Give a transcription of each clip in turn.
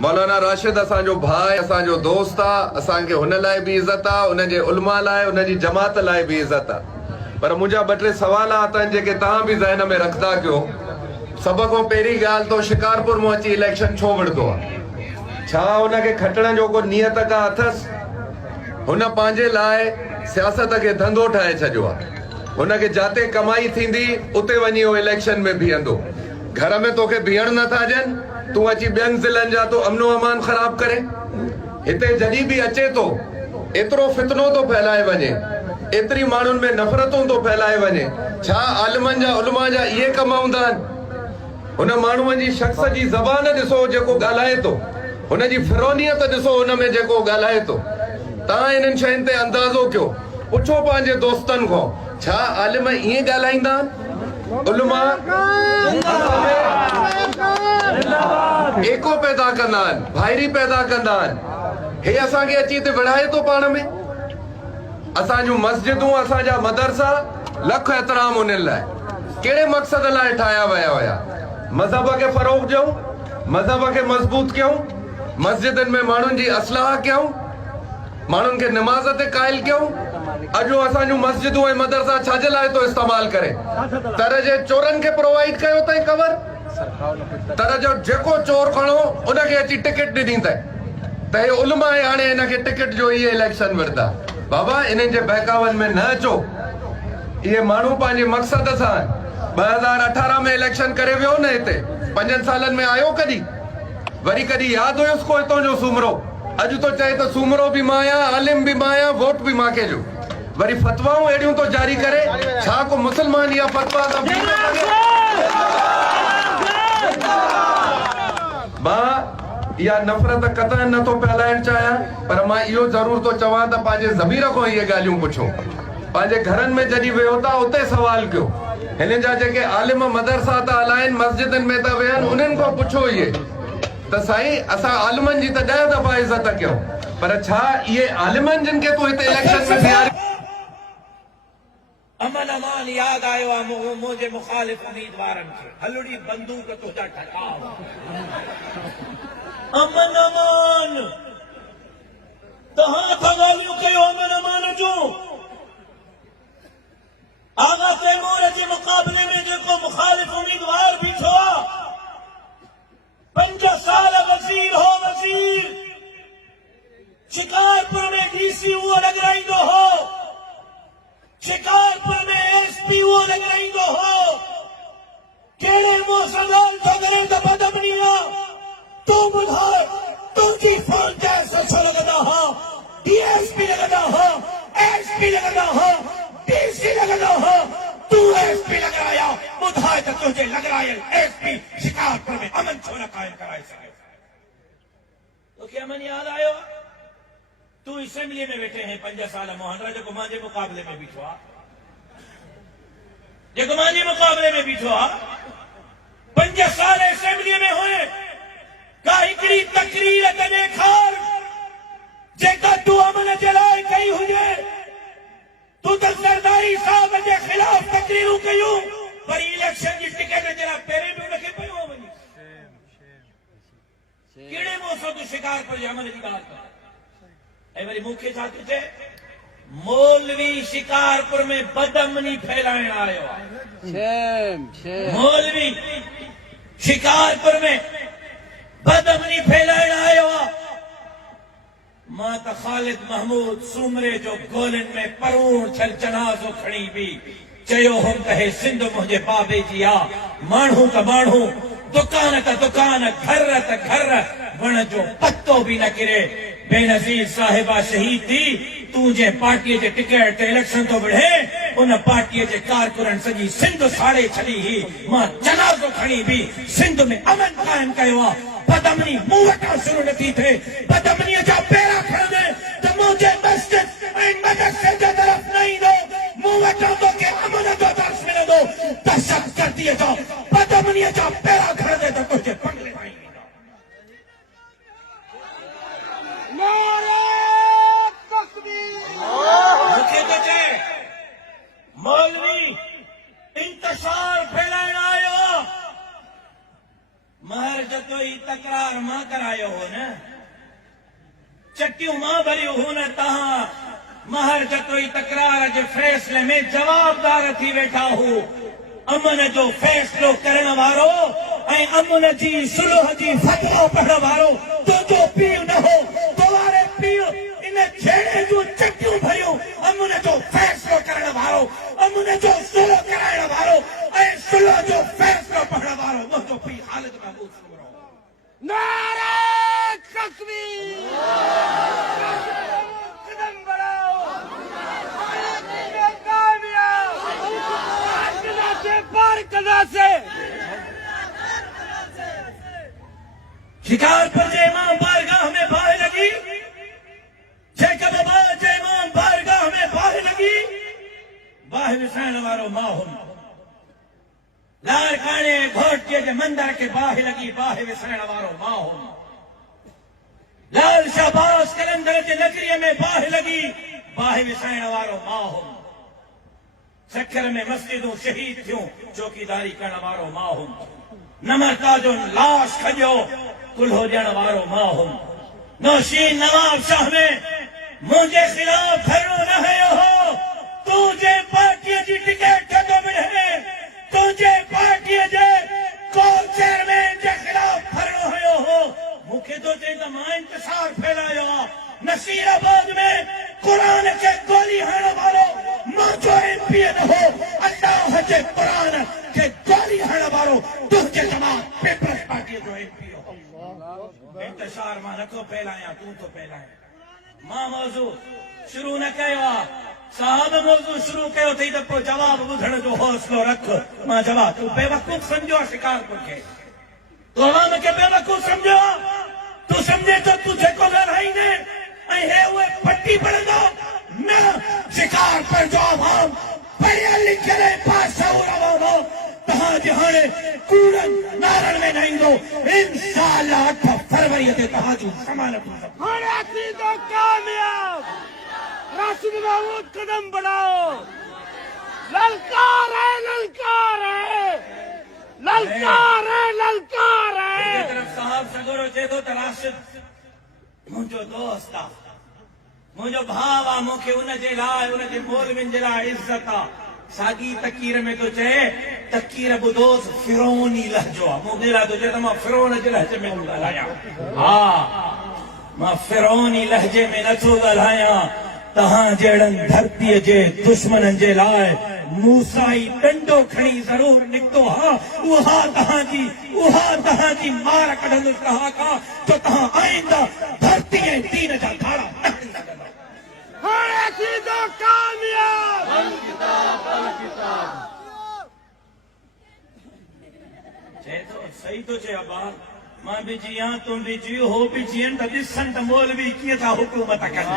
मौलाना राशिद असांजो भाई, असांजो दोस्त आहे। असांखे हुन लाइ बि इज़त आहे, उनजे उलमा लाइ, उनजी जमात लाइ बि इज़त आहे। पर मुंहिंजा ॿ टे सुवाल आहिनि जेके तव्हां बि ज़हन में रखंदा कयो। सभ खां पहिरीं ॻाल्हि तो शिकारपुर मां अची इलेक्शन छो विढ़ंदो आहे? छा हुनखे खटण जो को नियत का अथसि? हुन पंहिंजे लाइ सियासत खे धंधो ठाहे छॾियो आहे। हुनखे जाते कमाई थींदी उते वञी उहो इलेक्शन में बीहंदो। घर में तोखे बीहण नथा ॾियनि, तूं अची ॿियनि ज़िलनि जा तो अमनो अमान ख़राब करे। हिते जॾहिं बि अचे तो एतिरो फितनो तो फैलाए वञे, एतिरी माण्हुनि में नफ़रतूं तो फैलाए वञे। छा आलिमनि जा उलमा जा इहे कम हूंदा आहिनि? हुन माण्हूअ जी शख़्स जी ज़बान ॾिसो जेको ॻाल्हाए तो, हुनजी फिरौनियत ॾिसो हुन में जेको ॻाल्हाए तो। तव्हां इन्हनि शयुनि ते अंदाज़ो कयो। पुछो पंहिंजे दोस्तनि खां, छा आलिम ईअं ॻाल्हाईंदा आहिनि? उलमा एको पैदा कंदा आहिनि, भाइरी पैदा कंदा आहिनि। हे असांखे अची हिते विढ़ाए थो पाण में। असांजूं मस्जिदूं, असांजा मदरसा, लख एतिराम उन्हनि लाइ। कहिड़े मक़सद लाइ ठाहिया विया हुया? मज़हब खे फ़रोग़ ॾियूं, मज़हब खे मज़बूत कयूं, मस्जिदनि में माण्हुनि जी असलाह कयूं, माण्हुनि खे निमाज़ ते क़ाइल कयूं। अॼु असांजूं मस्जिदूं ऐं मदरसा छाजे लाइ तो इस्तेमाल करे? तर जे चोरनि खे प्रोवाइड कयो अथई कवर। तर जो जेको चोर खणो उनखे अची टिकट ॾिनी अथई। त हे उलमा हाणे हिनखे टिकट जो इहे इलेक्शन विढ़ंदा। बाबा इन्हनि जे बहकावनि में न अचो। इहे माण्हू पंहिंजे मक़सद सां 2018 में इलेक्शन करे वियो न हिते। 5 सालनि में आयो कॾहिं? वरी कॾहिं यादि हुयुसि को हितां जो सूमरो? अॼु तो चए त सूमरो बि मां आहियां, आलिम बि मां आहियां, वोट बि मांखे ॾियो। वरी फतवाऊं अहिड़ियूं तो जारी करे। छा को मुसलमान या फतवा मां इहा नफ़रत कतई नथो फैलाइण चाहियां, पर मां इहो ज़रूर तो चवां त पंहिंजे ज़मीर खां इहे ॻाल्हियूं पुछो। पंहिंजे घरनि में जॾहिं वियो था उते सवाल कयो। हिन जा जेके आलिम मदरसा था हलाइनि, मस्जिदनि में था वेहनि, उन्हनि खां पुछो इहे त साईं असां आलिमनि जी त 10 दफ़ा इज़त कयूं, पर छा इहे आलिमनि जिन खे तूं हिते इलेक्शन में बीहारी? अमन अमान याद आयो आहे मुंहिंजे मुखालिफ़ उम्मीदवारनि खे। हलड़ी बंदूक तुंहिंजा ठकाव। अमन अमान तव्हां था ॻाल्हियूं कयो अमन अमान जूं। आगा तैमूर जे मुक़ाबले में जेको मुखालिफ़ उम्मीदवार बीठो आहे, 5 साल वज़ीर हो। वज़ीर शिकारपुर में डीसी उहो लॻाईंदो हो, शिकारपुर में एसपी वो लगाईंदो हो। केड़े मुंह सवाल तो करे तो बदमनिया तू बुधाए तुझी फोन जैसे छो लगदा हो, डीएसपी लगदा हो, एसपी लगदा हो, डीसी लगदा हो। तू एसपी लगाया बुधाए तो तुझे लग रहा है एसपी शिकारपुर में अमन छो न कायम कराए सके। तो क्या अमन याद आयो? तू असेंबली में बैठे हैं 5 साल मोहनरा जो मांजे मुकाबले में बीठो आ, जो मांजे मुकाबले में बीठो आ। 5 साल असेंबली में हुए का हिकड़ी तकरीर ते ॾेखार जेका तू अमन जे लाइ कई हुजे। तू तो सरदारी साहब के खिलाफ तकरीरूं कयूं, पर इलेक्शन की टिकट जरा पहिरें भी उनखे पियो वञे। कहिड़े मौसम तू शिकारपुर जे अमन जी ॻाल्हि कर। ऐं वरी मूंखे छा थो चए? मौलवी शिकारपुर में बदअमनी फैलाइण आयो आहे। मौलवी शिकारपुर में बदअमनी फैलाइण आयो आहे। मां त ख़ालिद महमूद सूमरे जो गोलनि में परूण छल जनाज़ो खणी बि चयो हो त हे सिंध मुंहिंजे बाबे जी आहे। माण्हू त माण्हू, दुकान त दुकान, घर त घर, वण जो पत्तो बि न किरे। बेनज़ीर साहिबा शहीद थी, तू जे पार्टीअ जे टिकट ते इलेक्शन तो विढ़े, उन पार्टीअ जे कारकुरनि सॼी सिंध साड़े छॾी ही। मां जनाज़ो खणी बि सिंध में अमन क़ाइम कयो आहे। बदअमनी मूं वटां शुरू नथी थिए। बदअमनीअ जा पेरा खणंदे त मुंहिंजे मस्जिद ऐं मदरसे जे तरफ़ न ईंदो। मूं वटां तोखे अमन जो दर्स मिलंदो। दहशतगर्दीअ जा, बदअमनीअ जा पेरा खणंदे त तुंहिंजे बंगले में ईंदो। मूंखे तो चए मौलवी इंतशार फैलाइण आयो। महर जतो ई तकरार मां करायो हो न चट्टियों मां भरियो हो न तहां महर जतोई तकरार जे फैसले में जवाबदार थी वेठा हो अमन जो फैसलो करण वारो ऐं अमन जी सुलह जी फतवा पढ़ण वारो तो जो पीउ न हो तुम्हारे पीउ इन छेड़े जो चट्टियों भरियो अमन जो फैसलो करण वारो अमन जो सुलह कराइण वारो ऐं सुलह जो फैसलो पढ़ण वारो मुंहिंजो पीउ हालत महमूद सुमरो नारे तकबीर कदम बढ़ाओ कामयाब कदा से पार कदा से शिकार पर जय इमाम बारगाह में बाह लगी जेकब बाह जय इमाम बारगाह में बाह लगी बाह विसाइण वारो माहौल लार काणे घोटिए जे मंदर के बाह लगी बाह विसाइण वारो माहौल लाल शाहबाज कलंदर जे नगरीअ में बाह लगी बाह विसाइण वारो माहौल सखर में मस्जिदूं शहीद थियूं चौकीदारी करण वारो माहौल नमरता जो लाश खजो कुल्हो ॾियण वारो माहौल नौशीन नवाब शाह में मुंहिंजे खिलाफ धरणो न हयो हो तुंहिंजे पार्टीअ जी टिकट छो मिले तुंहिंजे पार्टीअ जे को चेयरमैन जे खिलाफ धरणो हयो हो मूंखे तो चई त मां इंतसार फैलायो आहे नसीराबाद में क़ुरान खे गोली हणण वारो मुंहिंजो एमपी न हो अल्लाह जे क़ुरान खे गोली हणण वारो तुंहिंजे तमाम पीपल्स पार्टीअ जो एमपी हो इंतजार मां नथो फैलायां तूं तो फैलाए मां मौज़ू शुरू न कयो आहे साहब मौज़ू शुरू कयो अथई त पोइ जवाब ॿुधण जो हौसलो रख मां जवाब तूं बेवकूफ़ सम्झो आहे शिकारपुर खे तूं अवाम खे बेवकूफ़ सम्झो आहे तूं सम्झे थो तूं जेको ॻाल्हाईंदे ऐं हे उहे पटी पढ़ंदो न शिकारपुर जो अवाम पढ़ियल लिखियल बाशऊर अवाम हो तव्हांजे हाणे कूड़नि नारनि में न ईंदो इंशाअल्लाह 8 फरवरी ते तव्हांजूं समान हमारा अकीदा कामयाब राशिद महमूद कदम बढ़ाओ ललकार है ललकार है ललकार है ललकार है तरफ साहब सगोरो चे तो राशिद मुंहिंजो दोस्त आहे मुंहिंजो भाउ आहे मूंखे उनजे लाइ उनजे मौलवियुनि जे लाइ इज़त आहे साॻी तकीर में तो चए तकीर ॿुधोसि फिरोनी लहजो आहे मूंखे लाइ तो चए त मां फिरोन जे लहजे में थो ॻाल्हायां हा मां फिरोनी लहजे में नथो ॻाल्हायां तव्हां जहिड़नि धरतीअ जे दुश्मननि जे लाइ मूसा ई डंडो खणी ज़रूर निकितो हा उहा तव्हांजी मार कढंदुसि तव्हां खां जो तव्हां आईंदा धरती ऐं दीन जा धाड़ा न खणी सघंदा हमारा अकीदा कामयाब चए तो सही तो चए अबा मां भी जियां तुम भी जियो हो भी जियन त ॾिसनि त मौलवी कीअं था हुकूमत कनि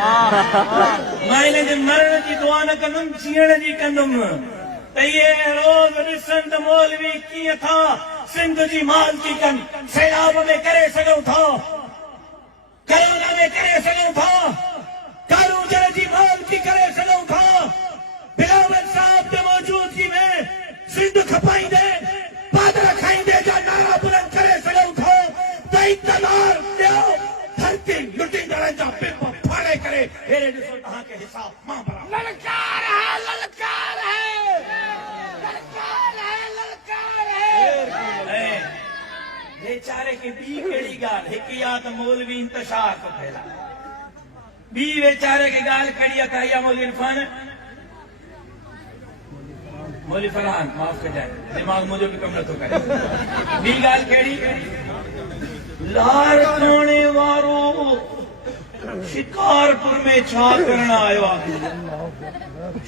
मां इन जे मरण जी दुआ न कंदुमि जीअण जी कंदुमि त इहे रोज़ ॾिसनि त मौलवी कीअं था सिंध जी मालकी कनि सैलाब में करे सघूं था करोना में करे सघूं था कारूजर जी मालकी करे सघूं था बिलावल साहब जे मौजूदगी में सिंध खपाईंदे पादर खाईंदे जा नारा बुलंद करे सघूं था त इक़्तिदार ॾियो धरती लुटींदड़नि जा पिप फाड़े करे हेरे ॾिसो तव्हांखे हिसाब मां भरां ललकार है ललकार है ललकार है ललकार है बेचारे खे ॿी कहिड़ी ॻाल्हि हिकु या त मौलवी इंतशार थो फैलाए ॿी वेचारे खे ॻाल्हि कड़ी आहे त इहा मौलवी इरफान मौलवी फरहान माफ़ कजाए दिमाग़ मुंहिंजो बि कमु नथो करे ॿी ॻाल्हि कहिड़ी लार खाणे वारो शिकारपुर में छा करण आयो आहे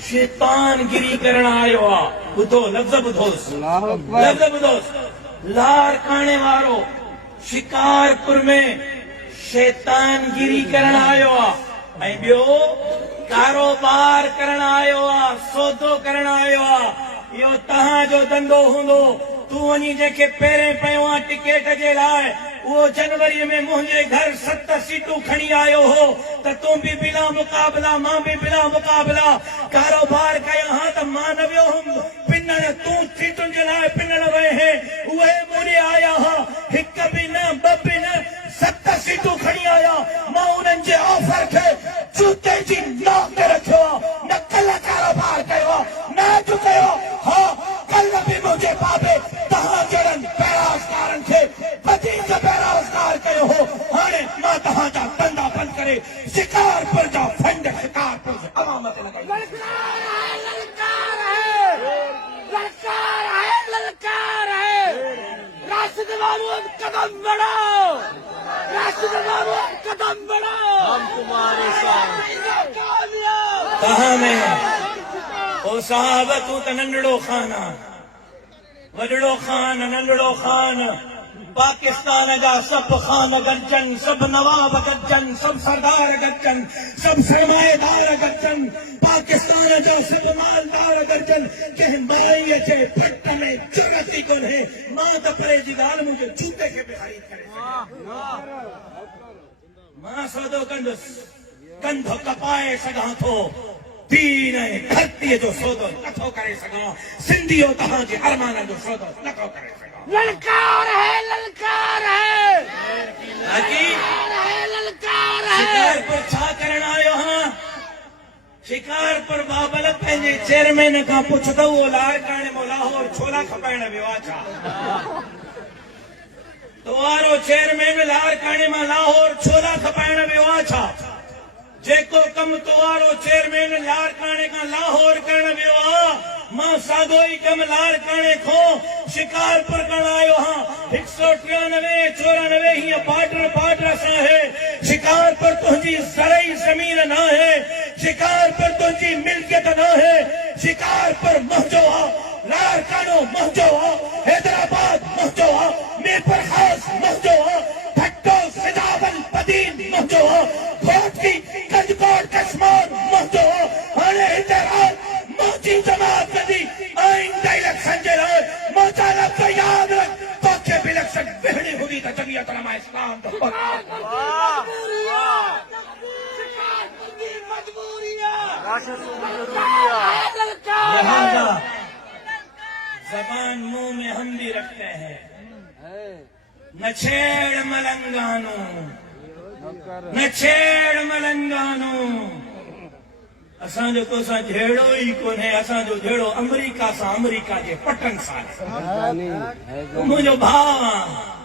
शैतानगिरी करण आयो आहे ॿुधो लफ़्ज़ ॿुधोसि लफ़्ज़ ॿुधोसि लार खाणे वारो शिकारपुर में शैतानगिरी करण आयो आहे ऐं ॿियो कारोबार करण आयो आहे सौदो करण आयो आहे इहो तव्हांजो धंधो हूंदो तूं वञी जंहिंखे पहिरें पियो आहे टिकेट जे लाइ उहो जनवरी में मुंहिंजे घर 7 सीटूं खणी आयो हो त तूं बि बिना मुक़ाबला मां बि बिना मुक़ाबला कारोबार कयो हा त मां न वियो हुउमि पिनण तूं सीटुनि जे लाइ पिनण वए उहे मुड़े आया हा हिकु बि न ॿ बि न 7 कयो हो हाणे मां तव्हां जा धंधा बंदि करे शिकारपुर जा फंड शिकारपुर जे अवाम ते लॻाई ललकार है ललकार है ललकार है राशिद महमूद कदम बढ़ाओ राशिद महमूद कदम बढ़ाओ हम तुम्हारे साथ कहा मैं ओ साहब तू त नंढड़ो खान आ वॾड़ो खान नंढड़ो खान पाकिस्तान जा सब खान गॾजन सब नवाब गॾजन सब सरदार गॾजन सब सरमाएदार गॾजन पाकिस्तान जो सब मालदार गॾजन कंहिं माईअ जे पट में जुरत ई कोन्हे मां त परे जी ॻाल्हि मुंहिंजे जूते खे बि ख़रीद करे मां सौदो कंदुसि कंधो कपाए सघां थो दीन ऐं धरतीअ जो सौदो नथो करे सघां सिंधियो तव्हांजे अरमाननि जो सौदो नथो करे सघां ललकार है ललकार है ललकार है शिकारपुर छा करण आयो हां शिकारपुर बाबल पंहिंजे चेयरमैन खां पुछंदो उहो लाड़काणे मो लाहौर छोला खपाइण वियो आहे छा तुवारो चेयरमैन लाड़काणे मां लाहौर छोला खपाइण वियो आहे छा जेको कम तुवारो चेयरमैन लाड़काणे खां लाहौर करण वियो आहे मां साॻो ई कम लाड़काणे खां शिकारपुर करण आयो हां 193 94 हीअं बार्डर सां आहे शिकारपुर तुंहिंजी सराई ज़मीन न आहे शिकारपुर तुंहिंजी मिल्कियत न आहे शिकारपुर मुंहिंजो आहे लाड़काणो मुंहिंजो आहे हैदराबाद मुंहिंजो आहे मीरपुर ख़ास मुंहिंजो आहे भट्टो सिजावल बदीन मुंहिंजो आहे घोटकी गंजकोट कश्मीर मुंहिंजो आहे हाणे हिते रात मुंहिंजी जमात कंदी आईंदा इलेक्शन जे लाइ मुंहिंजा लफ़्ज़ यादि रख तोखे बि इलेक्शन विहणी हूंदी त जमियत उलमा इस्लाम जो लिहाजा जबान मुंह में हम भी रखते हैं न छेड़ मलंगानो न छेड़ मलंगानो असांजो तोसां जहिड़ो ई कोन्हे असांजो जहिड़ो अमेरिका सां अमेरिका जे पटन सां मुंहिंजो भाउ आहे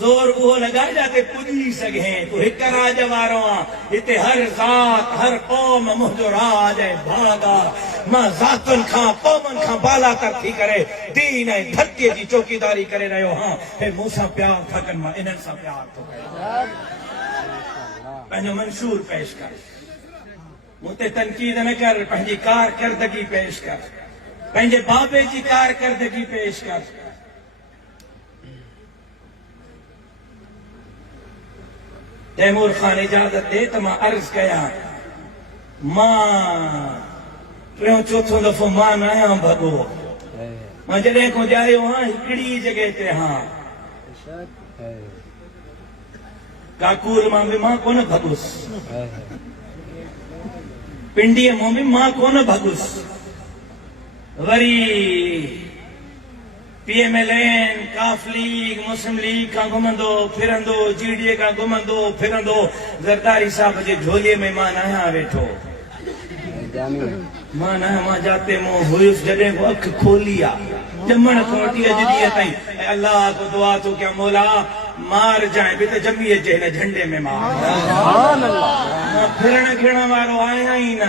ज़ोर उहो लॻाए जाते पुॼी सघे तूं हिक राज वारो आहे हिते हर ज़ात हर क़ौम मुंहिंजो राज ऐं भाग आहे मां ज़ातुनि खां क़ौमनि खां बालातर थी करे दीन ऐं धरतीअ जी चौकीदारी करे रहियो आहियां हे मूंसां प्यार था कनि मां इन्हनि सां प्यार थो कयां पंहिंजो मंशूर पेश कर मूं ते तनक़ीद न कर पंहिंजी कारकर्दगी पेश कर पंहिंजे बाबे जी कारकर्दगी पेश कर तैमूर खान इजाज़त दे त मां अर्ज़ कयां मां टियों चौथों दफ़ो मां न आहियां भॻो मां जॾहिं खां ॼायो आहियां हिकिड़ी जॻह ते हां काकूल मां बि मां कोन भॻुसि पिंडीअ मां बि मां कोन भॻुसि वरी PMLN काफ लीग मुस्लिम लीग खां घुमंदो फिरंदो GDA खां घुमंदो फिरंदो ज़रदारी साहब जे झोलीअ में मां न आहियां वेठो मां न मां जाते मूं हुयुसि जॾहिं को अखि खोली आहे ॼमण खां वठी अॼु ॾींहं ताईं अल्लाह को दुआ थो कयां मौला मार जाए बि त जमीअत जे हिन झंडे में मां फिरण खिरण वारो आहियां ई न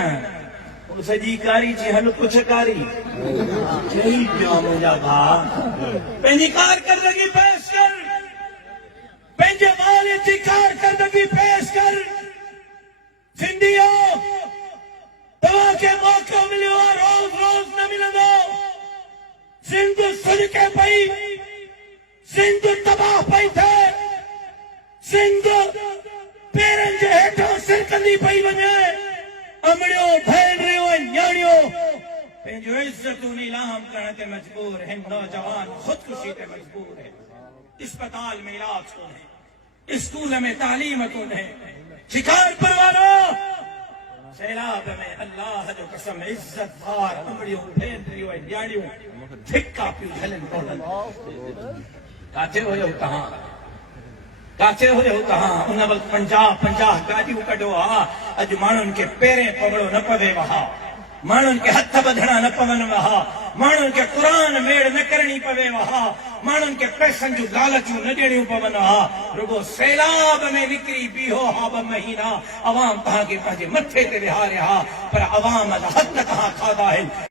सॼी कारी जी हल कुछ कारी चई पियो मुंहिंजा भाउ पंहिंजी कारकर्दगी पेश कर पंहिंजे वाल जी कारकर्दगी पेश कर सिंधियो तव्हांखे मौक़ो मिलियो आहे रोज़ रोज़ न मिलंदो सिंध सुॼके पई सिंध तबाह पई थिए सिंध पेरनि जे हेठां सिरकंदी पई वञे अमड़ियो भेनरियो ऐं न्याणियो पंहिंजो इज़तूं नीलाम करण ते मजबूर आहिनि नौजवान ख़ुदकुशी ते मजबूर आहिनि अस्पताल में इलाज कोन्हे स्कूल में तालीम कोन्हे शिकारपुर वारो सैलाब में अल्लाह जो कसम इज़्ज़त वार अमड़ियो भेनरियो ऐं न्याणियूं धिका पियूं झलनि पवनि काथे हुयो तव्हां काथे हुयो तव्हां उन वक़्तु 50 गाॾियूं कढो हा अॼु माण्हुनि खे पहिरें पगड़ो न पवे वहा माण्हुनि खे हथ ॿधणा न पवनि वहा, माण्हुनि खे क़ुरान मेड़ न करणी पवे वहा, माण्हुनि खे पैसनि जूं लालचूं न ॾियणियूं पवनि वहा। रुगो सैलाब में निकिरी बीहो हा 2 महीना, अवाम तव्हांखे पंहिंजे मथे ते विहारिया हा, पर अवाम जा हथ तव्हां खाधा आहिनि।